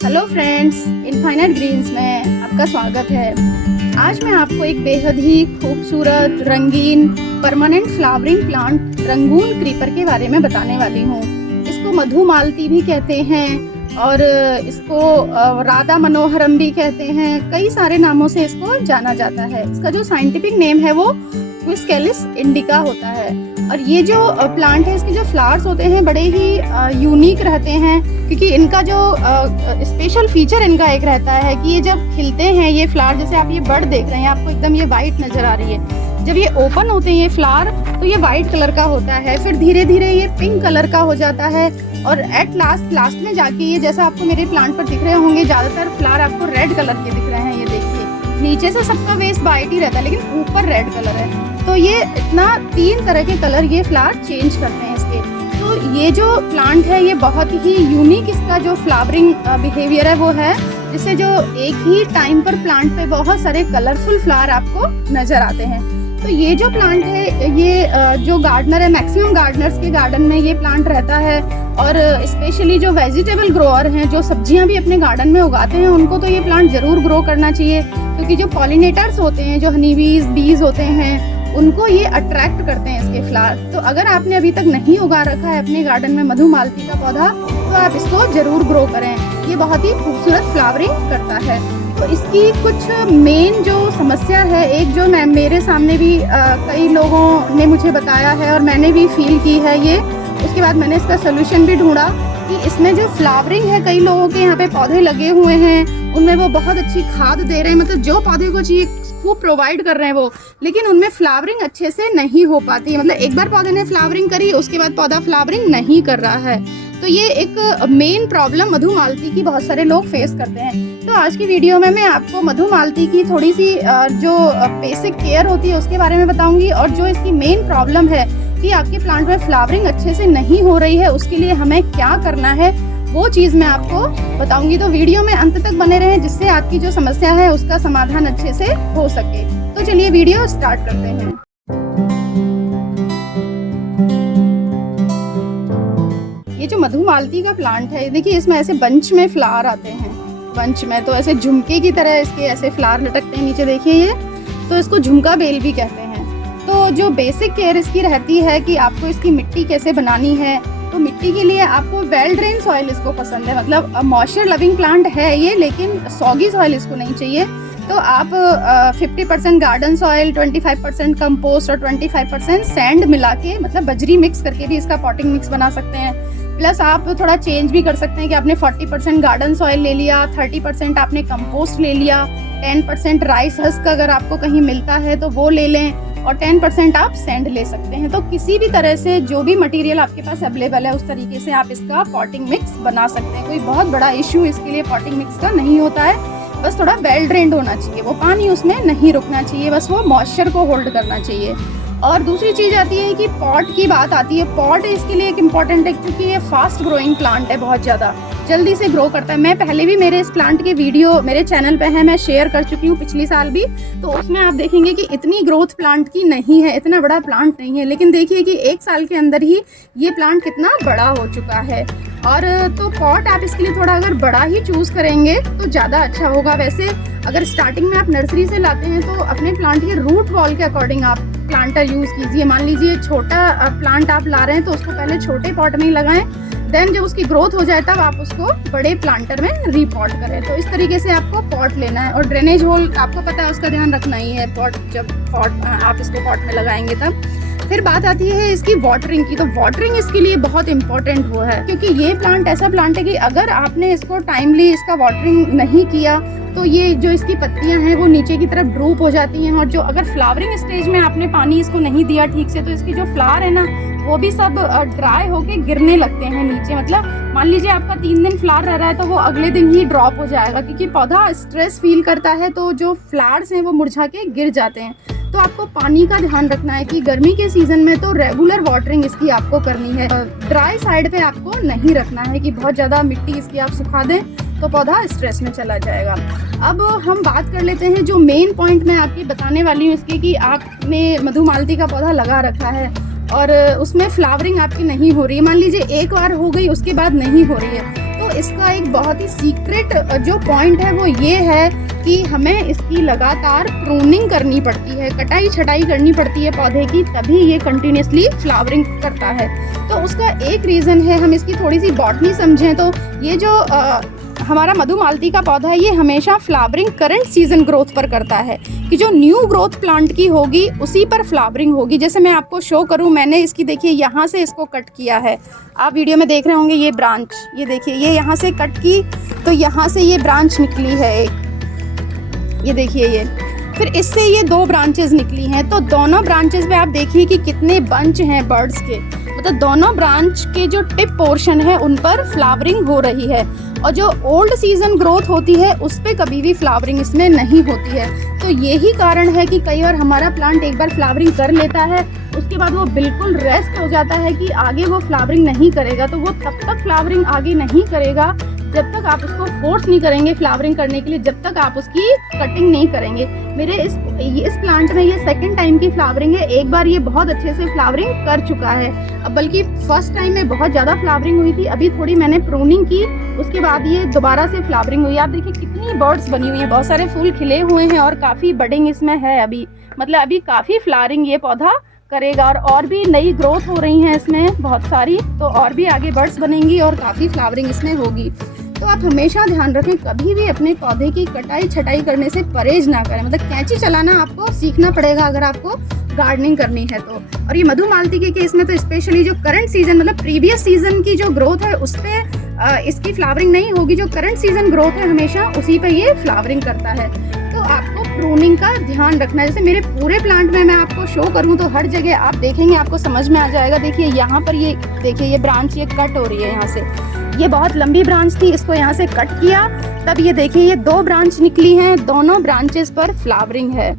Hello friends, infinite Green's में आपका स्वागत है। आज मैं आपको एक बेहद ही खूबसूरत रंगीन permanent flowering plant Rangoon creeper के बारे में बताने वाली हूँ। इसको मधुमालती भी कहते हैं और इसको राधा मनोहरम भी कहते हैं। कई सारे नामों से इसको जाना जाता है। इसका जो साइंटिफिक नेम है वो क्विस्केलिस इंडिका होता है। और ये जो प्लांट है, इसके जो फ्लावर्स होते हैं बड़े ही यूनिक रहते हैं, क्योंकि इनका जो स्पेशल फीचर इनका एक रहता है कि ये जब खिलते हैं ये फ्लावर, जैसे आप ये बर्ड देख रहे हैं, आपको एकदम ये वाइट नज़र आ रही है। जब ये ओपन होते हैं ये फ्लावर तो ये वाइट कलर का होता है, फिर धीरे धीरे ये पिंक कलर का हो जाता है और एट लास्ट में जाके ये, जैसा आपको मेरे प्लांट पर दिख रहे होंगे, ज़्यादातर फ्लावर आपको रेड कलर के दिख रहे हैं। ये देखिए, नीचे से सबका बेस वाइट ही रहता है लेकिन ऊपर रेड कलर है। तो ये इतना 3 तरह के कलर ये फ्लावर चेंज करते हैं इसके। तो ये जो प्लांट है ये बहुत ही यूनिक, इसका जो फ्लावरिंग बिहेवियर है वो है, जिससे जो एक ही टाइम पर प्लांट पे बहुत सारे कलरफुल फ्लावर आपको नज़र आते हैं। तो ये जो प्लांट है ये जो गार्डनर है, मैक्सिमम गार्डनर्स के गार्डन में ये प्लांट रहता है। और स्पेशली जो वेजिटेबल ग्रोअर हैं, जो सब्जियां भी अपने गार्डन में उगाते हैं, उनको तो ये प्लांट ज़रूर ग्रो करना चाहिए, क्योंकि जो पॉलिनेटर्स होते हैं, जो हनी बीज होते हैं, उनको ये अट्रैक्ट करते हैं इसके फ्लावर। तो अगर आपने अभी तक नहीं उगा रखा है अपने गार्डन में मधुमालती का पौधा, तो आप इसको ज़रूर ग्रो करें। ये बहुत ही खूबसूरत फ्लावरिंग करता है। तो इसकी कुछ मेन जो समस्या है, एक जो मेरे सामने भी कई लोगों ने मुझे बताया है और मैंने भी फील की है ये, उसके बाद मैंने इसका सोल्यूशन भी ढूंढा कि इसमें जो फ्लावरिंग है, कई लोगों के यहाँ पे पौधे लगे हुए हैं, उनमें वो बहुत अच्छी खाद दे रहे हैं, मतलब जो पौधे को चाहिए वो प्रोवाइड कर रहे हैं वो, लेकिन उनमें फ्लावरिंग अच्छे से नहीं हो पाती है। मतलब एक बार पौधे ने फ्लावरिंग करी, उसके बाद पौधा फ्लावरिंग नहीं कर रहा है। तो ये एक मेन प्रॉब्लम मधुमालती की बहुत सारे लोग फेस करते हैं। तो आज की वीडियो में मैं आपको मधुमालती की थोड़ी सी जो बेसिक केयर होती है उसके बारे में बताऊंगी, और जो इसकी मेन प्रॉब्लम है कि आपके प्लांट में फ्लावरिंग अच्छे से नहीं हो रही है, उसके लिए हमें क्या करना है वो चीज़ मैं आपको बताऊंगी। तो वीडियो में अंत तक बने रहें, जिससे आपकी जो समस्या है उसका समाधान अच्छे से हो सके। तो चलिए वीडियो स्टार्ट करते हैं। ये जो मधुमालती का प्लांट है, देखिए इसमें ऐसे बंच में फ्लावर आते हैं। बंच में तो ऐसे झुमके की तरह इसके ऐसे फ्लावर लटकते हैं नीचे, देखिए ये, तो इसको झुमका बेल भी कहते हैं। तो जो बेसिक केयर इसकी रहती है कि आपको इसकी मिट्टी कैसे बनानी है। तो मिट्टी के लिए आपको वेल ड्रेन सॉइल इसको पसंद है, मतलब मॉइस्चर लविंग प्लांट है ये, लेकिन सॉगी सॉइल इसको नहीं चाहिए। तो आप 50% गार्डन सॉइल, 25% कंपोस्ट और 25% सैंड मिला के, मतलब बजरी मिक्स करके भी इसका पॉटिंग मिक्स बना सकते हैं। प्लस आप थोड़ा चेंज भी कर सकते हैं कि आपने 40% गार्डन सॉइल ले लिया, 30% आपने कंपोस्ट ले लिया, 10% राइस हस्क अगर आपको कहीं मिलता है तो वो ले लें, और 10% आप सैंड ले सकते हैं। तो किसी भी तरह से जो भी मटेरियल आपके पास अवेलेबल है उस तरीके से आप इसका पॉटिंग मिक्स बना सकते हैं। कोई बहुत बड़ा इश्यू इसके लिए पॉटिंग मिक्स का नहीं होता है, बस थोड़ा वेल ड्रेन्ड होना चाहिए, वो पानी उसमें नहीं रुकना चाहिए, बस वो मॉइस्चर को होल्ड करना चाहिए। और दूसरी चीज़ आती है कि पॉट की बात आती है। पॉट इसके लिए एक इम्पॉर्टेंट है, क्योंकि ये फास्ट ग्रोइंग प्लांट है, बहुत ज़्यादा जल्दी से ग्रो करता है। मैं पहले भी मेरे इस प्लांट के वीडियो मेरे चैनल पे है, मैं शेयर कर चुकी हूँ पिछली साल भी, तो उसमें आप देखेंगे कि इतनी ग्रोथ प्लांट की नहीं है, इतना बड़ा प्लांट नहीं है, लेकिन देखिए कि 1 साल के अंदर ही ये प्लांट कितना बड़ा हो चुका है। और तो पॉट आप इसके लिए थोड़ा अगर बड़ा ही चूज़ करेंगे तो ज़्यादा अच्छा होगा। वैसे अगर स्टार्टिंग में आप नर्सरी से लाते हैं तो अपने प्लांट के रूट बॉल के अकॉर्डिंग आप प्लांटर यूज़ कीजिए। मान लीजिए छोटा प्लांट आप ला रहे हैं तो उसको पहले छोटे पॉट में ही लगाएं, देन जब उसकी ग्रोथ हो जाए तब आप उसको बड़े प्लांटर में रीपॉट करें। तो इस तरीके से आपको पॉट लेना है, और ड्रेनेज होल आपको पता है उसका ध्यान रखना ही है। जब पॉट आप इसको पॉट में लगाएंगे तब। फिर बात आती है इसकी वाटरिंग की। तो वाटरिंग इसके लिए बहुत इंपॉर्टेंट वो है, क्योंकि ये प्लांट ऐसा प्लांट है कि अगर आपने इसको टाइमली इसका वाटरिंग नहीं किया तो ये जो इसकी पत्तियां हैं वो नीचे की तरफ ड्रूप हो जाती हैं, और जो अगर फ्लावरिंग स्टेज में आपने पानी इसको नहीं दिया ठीक से, तो इसकी जो फ्लावर है ना वो भी सब ड्राई होके गिरने लगते हैं नीचे। मतलब मान लीजिए आपका 3 दिन फ्लावर रह रहा है तो वो अगले दिन ही ड्रॉप हो जाएगा, क्योंकि पौधा स्ट्रेस फील करता है, तो जो फ्लावर्स हैं वो मुरझा के गिर जाते हैं। तो आपको पानी का ध्यान रखना है कि गर्मी के सीजन में तो रेगुलर वाटरिंग इसकी आपको करनी है। ड्राई साइड पे आपको नहीं रखना है कि बहुत ज़्यादा मिट्टी इसकी आप सुखा दें तो पौधा स्ट्रेस में चला जाएगा। अब हम बात कर लेते हैं जो मेन पॉइंट मैं आपकी बताने वाली हूँ इसके, कि आपने मधुमालती का पौधा लगा रखा है और उसमें फ्लावरिंग आपकी नहीं हो रही है। मान लीजिए एक बार हो गई उसके बाद नहीं हो रही है, तो इसका एक बहुत ही सीक्रेट जो पॉइंट है वो ये है कि हमें इसकी लगातार प्रूनिंग करनी पड़ती है, कटाई छटाई करनी पड़ती है पौधे की, तभी ये कंटिन्यूसली फ्लावरिंग करता है। तो उसका एक रीज़न है, हम इसकी थोड़ी सी बॉटनी समझें तो ये जो हमारा मधुमालती का पौधा है ये हमेशा फ्लावरिंग करंट सीजन ग्रोथ पर करता है, कि जो न्यू ग्रोथ प्लांट की होगी उसी पर फ्लावरिंग होगी। जैसे मैं आपको शो करूं, मैंने इसकी देखिए यहाँ से इसको कट किया है, आप वीडियो में देख रहे होंगे ये ब्रांच, ये देखिए ये यहाँ से कट की तो यहाँ से ये ब्रांच निकली है एक, ये देखिए ये, फिर इससे ये 2 ब्रांचेस निकली हैं। तो दोनों ब्रांचेस पे आप देखिए कि कितने बंच हैं बर्ड्स के, मतलब दोनों ब्रांच के जो टिप पोर्शन है उन पर फ्लावरिंग हो रही है, और जो ओल्ड सीजन ग्रोथ होती है उस पे कभी भी फ्लावरिंग इसमें नहीं होती है। तो यही कारण है कि कई बार हमारा प्लांट एक बार फ्लावरिंग कर लेता है, उसके बाद वो बिल्कुल रेस्ट हो जाता है कि आगे वो फ्लावरिंग नहीं करेगा। तो वो तब तक फ्लावरिंग आगे नहीं करेगा जब तक आप उसको फोर्स नहीं करेंगे फ्लावरिंग करने के लिए, जब तक आप उसकी कटिंग नहीं करेंगे। मेरे इस प्लांट में ये सेकंड टाइम की फ्लावरिंग है, एक बार ये बहुत अच्छे से फ्लावरिंग कर चुका है, अब बल्कि फर्स्ट टाइम में बहुत ज़्यादा फ्लावरिंग हुई थी, अभी थोड़ी मैंने प्रूनिंग की, उसके बाद ये दोबारा से फ्लावरिंग हुई। आप देखिए कितनी बर्ड्स बनी हुई हैं, बहुत सारे फूल खिले हुए हैं और काफ़ी बडिंग इसमें है अभी, मतलब अभी काफ़ी फ्लावरिंग ये पौधा करेगा, और भी नई ग्रोथ हो रही हैं इसमें बहुत सारी, तो और भी आगे बर्ड्स बनेंगी और काफ़ी फ्लावरिंग इसमें होगी। तो आप हमेशा ध्यान रखें, कभी भी अपने पौधे की कटाई छटाई करने से परहेज ना करें, मतलब कैंची चलाना आपको सीखना पड़ेगा अगर आपको गार्डनिंग करनी है तो। और ये मधुमालती के केस में तो स्पेशली जो करंट सीजन मतलब प्रीवियस सीजन की जो ग्रोथ है उस पर इसकी फ्लावरिंग नहीं होगी, जो करंट सीजन ग्रोथ है हमेशा उसी पे ये फ्लावरिंग करता है। तो आपको प्रूनिंग का ध्यान रखना है। जैसे मेरे पूरे प्लांट में मैं आपको शो करूं तो हर जगह आप देखेंगे, आपको समझ में आ जाएगा। देखिए यहाँ पर ये देखिए ये ब्रांच ये कट हो रही है, यहाँ से ये बहुत लंबी ब्रांच थी, इसको यहाँ से कट किया, तब ये देखिए ये 2 ब्रांच निकली हैं, दोनों ब्रांचेस पर फ्लावरिंग है।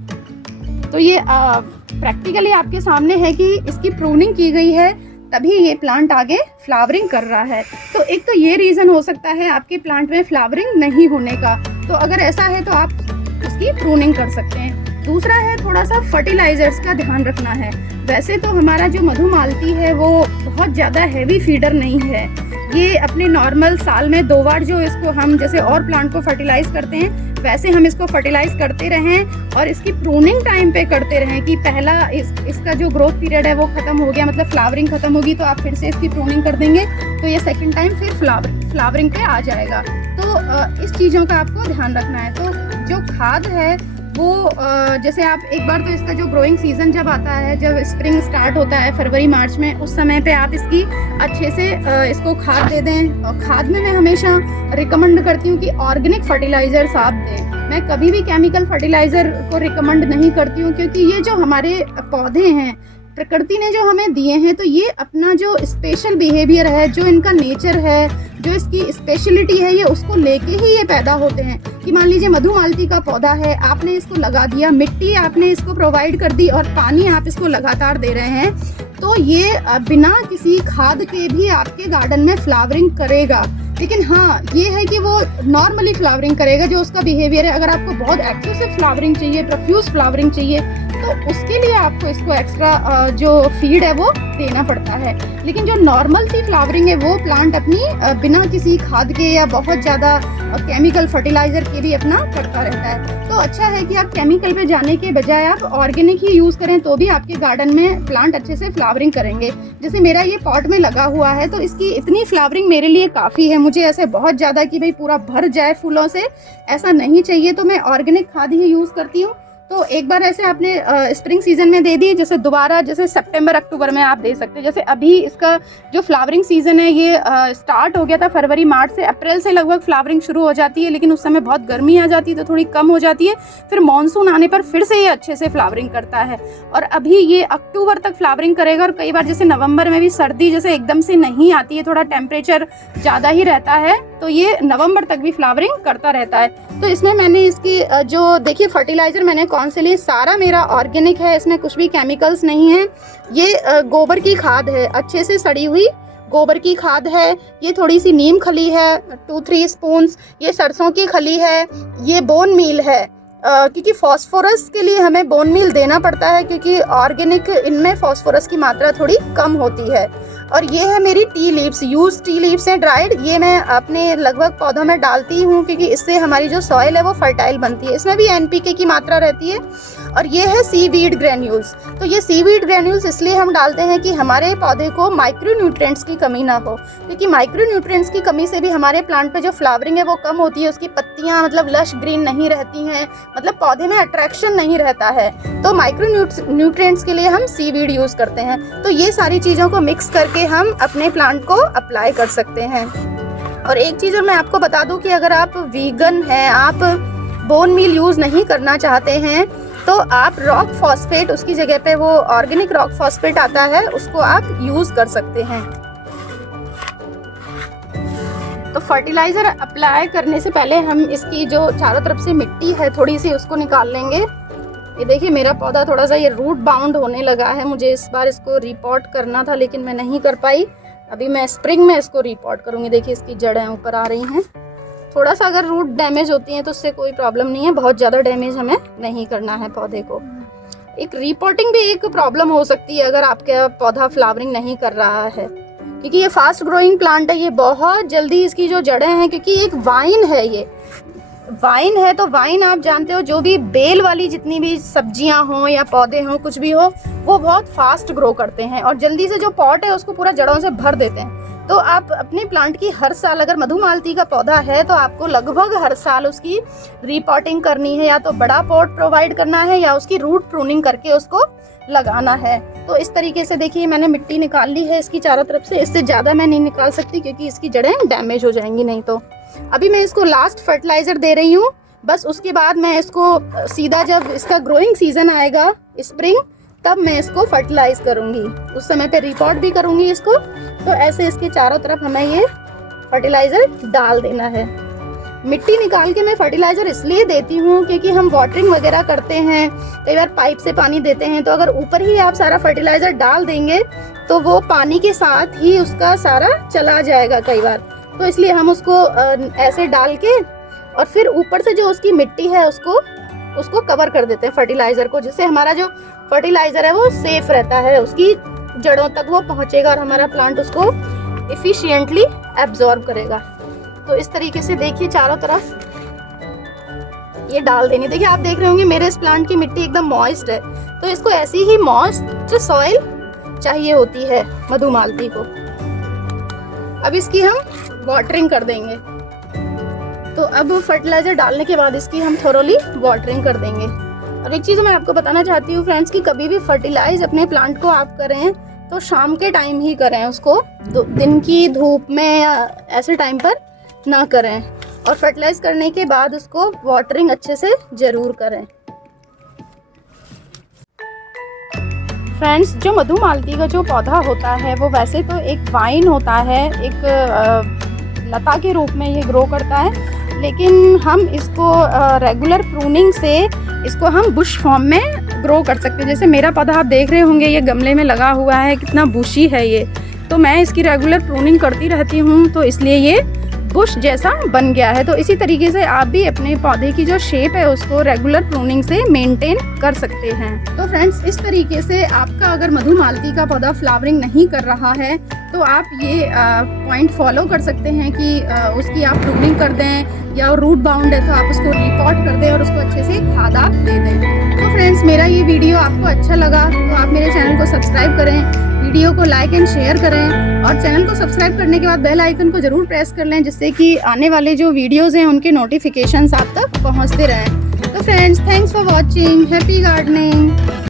तो ये प्रैक्टिकली आपके सामने है कि इसकी प्रूनिंग की गई है, तभी ये प्लांट आगे फ्लावरिंग कर रहा है। तो एक तो ये रीज़न हो सकता है आपके प्लांट में फ्लावरिंग नहीं होने का, तो अगर ऐसा है तो आप उसकी प्रूनिंग कर सकते हैं। दूसरा है थोड़ा सा फर्टिलाइजर्स का ध्यान रखना है। वैसे तो हमारा जो मधुमालती है वो बहुत ज़्यादा हैवी फीडर नहीं है, ये अपने नॉर्मल साल में 2 बार जो इसको हम जैसे और प्लांट को फर्टिलाइज करते हैं वैसे हम इसको फर्टिलाइज करते रहें, और इसकी प्रूनिंग टाइम पे करते रहें कि पहला इसका जो ग्रोथ पीरियड है वो खत्म हो गया, मतलब फ्लावरिंग खत्म होगी तो आप फिर से इसकी प्रूनिंग कर देंगे तो ये सेकंड टाइम फिर फ्लावरिंग पे आ जाएगा। तो इस चीज़ों का आपको ध्यान रखना है। तो जो खाद है वो जैसे आप एक बार तो इसका जो ग्रोइंग सीज़न जब आता है, जब स्प्रिंग स्टार्ट होता है फरवरी मार्च में, उस समय पे आप इसकी अच्छे से इसको खाद दे दें। और खाद में मैं हमेशा रिकमेंड करती हूँ कि ऑर्गेनिक फर्टिलाइजर्स आप दें। मैं कभी भी केमिकल फर्टिलाइज़र को रिकमेंड नहीं करती हूँ, क्योंकि ये जो हमारे पौधे हैं प्रकृति ने जो हमें दिए हैं, तो ये अपना जो स्पेशल बिहेवियर है, जो इनका नेचर है, जो इसकी स्पेशलिटी है, ये उसको लेके ही ये पैदा होते हैं। कि मान लीजिए मधुमालती का पौधा है, आपने इसको लगा दिया, मिट्टी आपने इसको प्रोवाइड कर दी और पानी आप इसको लगातार दे रहे हैं, तो ये बिना किसी खाद के भी आपके गार्डन में फ्लावरिंग करेगा। लेकिन हाँ ये है कि वो नॉर्मली फ्लावरिंग करेगा, जो उसका बिहेवियर है। अगर आपको बहुत एक्सेसिव फ्लावरिंग चाहिए, प्रोफ्यूज फ्लावरिंग चाहिए, तो उसके लिए आपको इसको एक्स्ट्रा जो फीड है वो देना पड़ता है। लेकिन जो नॉर्मल सी फ्लावरिंग है वो प्लांट अपनी बिना किसी खाद के या बहुत ज़्यादा केमिकल फर्टिलाइज़र के भी अपना करता रहता है। तो अच्छा है कि आप केमिकल पे जाने के बजाय आप ऑर्गेनिक ही यूज़ करें, तो भी आपके गार्डन में प्लांट अच्छे से फ्लावरिंग करेंगे। जैसे मेरा ये पॉट में लगा हुआ है, तो इसकी इतनी फ्लावरिंग मेरे लिए काफ़ी है। मुझे ऐसे बहुत ज़्यादा कि भाई पूरा भर जाए फूलों से, ऐसा नहीं चाहिए, तो मैं ऑर्गेनिक खाद ही यूज़ करती हूँ। तो एक बार ऐसे आपने स्प्रिंग सीजन में दे दी, जैसे दोबारा जैसे सितंबर अक्टूबर में आप दे सकते हैं। जैसे अभी इसका जो फ्लावरिंग सीजन है ये स्टार्ट हो गया था फरवरी मार्च से, अप्रैल से लगभग फ्लावरिंग शुरू हो जाती है, लेकिन उस समय बहुत गर्मी आ जाती है तो थोड़ी कम हो जाती है। फिर मानसून आने पर फिर से ये अच्छे से फ्लावरिंग करता है, और अभी ये अक्टूबर तक फ्लावरिंग करेगा। और कई बार जैसे नवंबर में भी सर्दी जैसे एकदम से नहीं आती है, थोड़ा टेम्परेचर ज़्यादा ही रहता है, तो ये नवंबर तक भी फ्लावरिंग करता रहता है। तो इसमें मैंने इसकी जो देखिए फर्टिलाइज़र मैंने कौन से लिए, सारा मेरा ऑर्गेनिक है, इसमें कुछ भी केमिकल्स नहीं है। ये गोबर की खाद है, अच्छे से सड़ी हुई गोबर की खाद है। ये थोड़ी सी नीम खली है 2-3 स्पून्स, ये सरसों की खली है, ये बोन मील है। क्योंकि फॉस्फोरस के लिए हमें बोन मील देना पड़ता है, क्योंकि ऑर्गेनिक इनमें फॉस्फोरस की मात्रा थोड़ी कम होती है। और ये है मेरी tea leaves, use tea leaves हैं ड्राइड। ये मैं अपने लगभग पौधों में डालती हूँ क्योंकि इससे हमारी जो सॉइल है वो फर्टाइल बनती है। इसमें भी एनपीके की मात्रा रहती है। और ये है सीवीड ग्रैन्यूल्स। तो ये सीवीड ग्रैन्यूल्स इसलिए हम डालते हैं कि हमारे पौधे को माइक्रोन्यूट्रिएंट्स की कमी ना हो, क्योंकि माइक्रोन्यूट्रिएंट्स की कमी से भी हमारे प्लांट पे जो फ्लावरिंग है वो कम होती है, उसकी पत्तियाँ मतलब लश ग्रीन नहीं रहती हैं, मतलब पौधे में अट्रैक्शन नहीं रहता है। तो माइक्रोन्यूट्रिएंट्स के लिए हम सीवीड यूज़ करते हैं। तो ये सारी चीज़ों को मिक्स करके हम अपने प्लांट को अप्लाई कर सकते हैं। और एक चीज़ और मैं आपको बता दूं कि अगर आप वीगन हैं, आप बोन मील यूज़ नहीं करना चाहते हैं, तो आप रॉक फॉस्फेट, उसकी जगह पे वो ऑर्गेनिक रॉक फॉस्फेट आता है, उसको आप यूज़ कर सकते हैं। तो फर्टिलाइज़र अप्लाई करने से पहले हम इसकी जो चारों तरफ से मिट्टी है थोड़ी सी उसको निकाल लेंगे। ये देखिए मेरा पौधा थोड़ा सा ये रूट बाउंड होने लगा है। मुझे इस बार इसको रिपोर्ट करना था लेकिन मैं नहीं कर पाई। अभी मैं स्प्रिंग में इसको रिपोर्ट करूँगी। देखिए इसकी जड़ें ऊपर आ रही हैं। थोड़ा सा अगर रूट डैमेज होती हैं तो उससे कोई प्रॉब्लम नहीं है, बहुत ज़्यादा डैमेज हमें नहीं करना है पौधे को। एक रिपोर्टिंग भी एक प्रॉब्लम हो सकती है अगर आपका पौधा फ्लावरिंग नहीं कर रहा है, क्योंकि ये फास्ट ग्रोइंग प्लांट है, ये बहुत जल्दी इसकी जो जड़ें हैं, क्योंकि एक वाइन है, ये वाइन है। तो वाइन आप जानते हो, जो भी बेल वाली जितनी भी सब्जियां हों या पौधे हों, कुछ भी हो, वो बहुत फास्ट ग्रो करते हैं और जल्दी से जो पॉट है उसको पूरा जड़ों से भर देते हैं। तो आप अपने प्लांट की हर साल, अगर मधुमालती का पौधा है तो आपको लगभग हर साल उसकी रिपोर्टिंग करनी है, या तो बड़ा पॉट प्रोवाइड करना है या उसकी रूट प्रूनिंग करके उसको लगाना है। तो इस तरीके से देखिए मैंने मिट्टी निकाल ली है इसकी चारों तरफ से। इससे ज़्यादा मैं नहीं निकाल सकती क्योंकि इसकी जड़ें डैमेज हो जाएंगी नहीं तो। अभी मैं इसको लास्ट फर्टिलाइज़र दे रही हूँ, बस उसके बाद मैं इसको सीधा जब इसका ग्रोइंग सीजन आएगा स्प्रिंग, तब मैं इसको फर्टिलाइज करूँगी, उस समय पे रिपोर्ट भी करूँगी इसको। तो ऐसे इसके चारों तरफ हमें ये फर्टिलाइज़र डाल देना है। मिट्टी निकाल के मैं फर्टिलाइज़र इसलिए देती हूँ क्योंकि हम वाटरिंग वगैरह करते हैं, कई बार पाइप से पानी देते हैं, तो अगर ऊपर ही आप सारा फर्टिलाइज़र डाल देंगे तो वो पानी के साथ ही उसका सारा चला जाएगा कई बार। तो इसलिए हम उसको ऐसे डाल के और फिर ऊपर से जो उसकी मिट्टी है उसको कवर कर देते हैं फर्टिलाइज़र को, जिससे हमारा जो फर्टिलाइज़र है वो सेफ रहता है, उसकी जड़ों तक वो पहुँचेगा और हमारा प्लांट उसको एफिशिएंटली एब्जॉर्ब करेगा। तो इस तरीके से देखिए चारों तरफ ये डाल देनी। देखिए आप देख रहे होंगे मेरे इस प्लांट की मिट्टी एकदम मॉइस्ट है, तो इसको ऐसी ही मॉइस्ट सॉइल चाहिए होती है मधुमालती को। अब इसकी हम वाटरिंग कर देंगे। तो अब फर्टिलाइज़र डालने के बाद इसकी हम थोरोली वाटरिंग कर देंगे। और एक चीज़ मैं आपको बताना चाहती हूँ फ्रेंड्स कि कभी भी फर्टिलाइज अपने प्लांट को आप करें तो शाम के टाइम ही करें, उसको दिन की धूप में ऐसे टाइम पर ना करें। और फर्टिलाइज करने के बाद उसको वाटरिंग अच्छे से ज़रूर करें। फ्रेंड्स, जो मधुमालती का जो पौधा होता है वो वैसे तो एक वाइन होता है, एक लता के रूप में ये ग्रो करता है, लेकिन हम इसको रेगुलर प्रूनिंग से इसको हम बुश फॉर्म में ग्रो कर सकते हैं। जैसे मेरा पौधा आप देख रहे होंगे ये गमले में लगा हुआ है, कितना बुशी है ये, तो मैं इसकी रेगुलर प्रूनिंग करती रहती हूँ, तो इसलिए ये बुश जैसा बन गया है। तो इसी तरीके से आप भी अपने पौधे की जो शेप है उसको रेगुलर प्रूनिंग से मेंटेन कर सकते हैं। तो फ्रेंड्स, इस तरीके से आपका अगर मधुमालती का पौधा फ्लावरिंग नहीं कर रहा है तो आप ये पॉइंट फॉलो कर सकते हैं कि उसकी आप प्रूनिंग कर दें, या रूट बाउंड है तो आप उसको रिपोर्ट कर दें और उसको अच्छे से खाद आप दे दें। तो फ्रेंड्स, मेरा ये वीडियो आपको अच्छा लगा तो आप मेरे चैनल को सब्सक्राइब करें, वीडियो को लाइक एंड शेयर करें, और चैनल को सब्सक्राइब करने के बाद बेल आइकन को ज़रूर प्रेस कर लें, जिससे कि आने वाले जो वीडियोज़ हैं उनके नोटिफिकेशंस आप तक पहुंचते रहें। तो friends, thanks for watching, happy gardening.